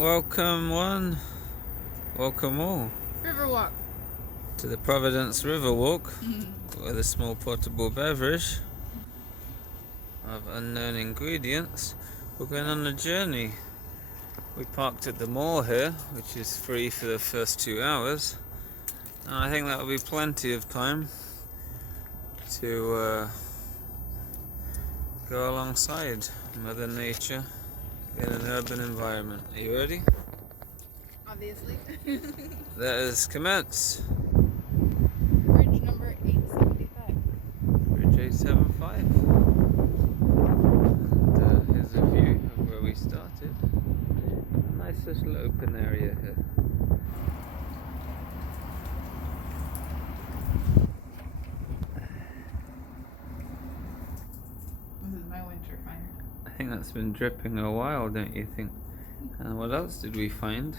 Welcome one, welcome all River Walk. to the Providence River Walk with a small portable beverage of unknown ingredients. We're going on a journey. We parked at the mall here, which is free for the first 2 hours, and I think that will be plenty of time to go alongside Mother Nature in an urban environment. Are you ready? Obviously. Let us commence. Bridge number 875. Bridge 875. And here's a view of where we started. A nice little open area here. This is my winter find. I think that's been dripping a while, don't you think? And what else did we find?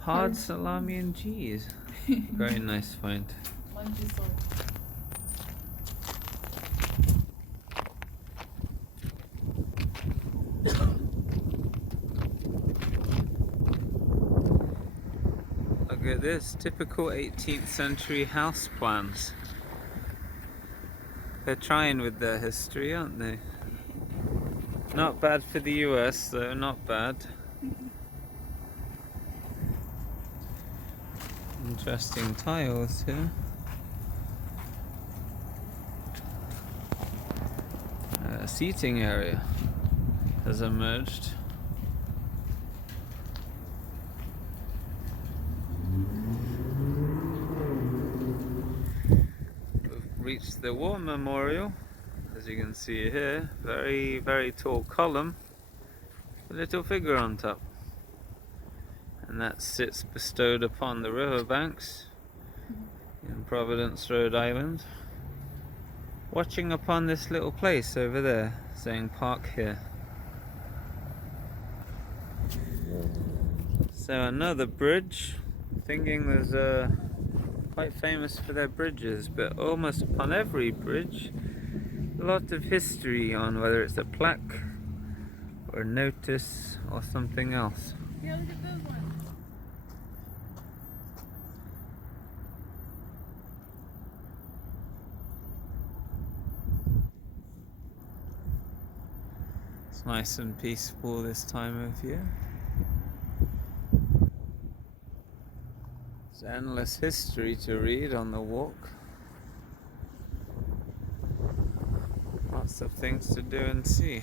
Hard salami and cheese. Very nice find. Lunch is sold. Look at this, typical 18th century house plans. They're trying with their history, aren't they? Not bad for the US though, not bad. Interesting tiles here. A seating area has emerged. We've reached the War Memorial, as you can see here. Very, very tall column, a little figure on top. And that sits bestowed upon the riverbanks in Providence, Rhode Island, watching upon this little place over there, saying park here. So another bridge, thinking there's quite famous for their bridges, but almost upon every bridge, a lot of history on whether it's a plaque or a notice or something else. Yeah, look at those ones. It's nice and peaceful this time of year. There's endless history to read on the walk. Lots of things to do and see.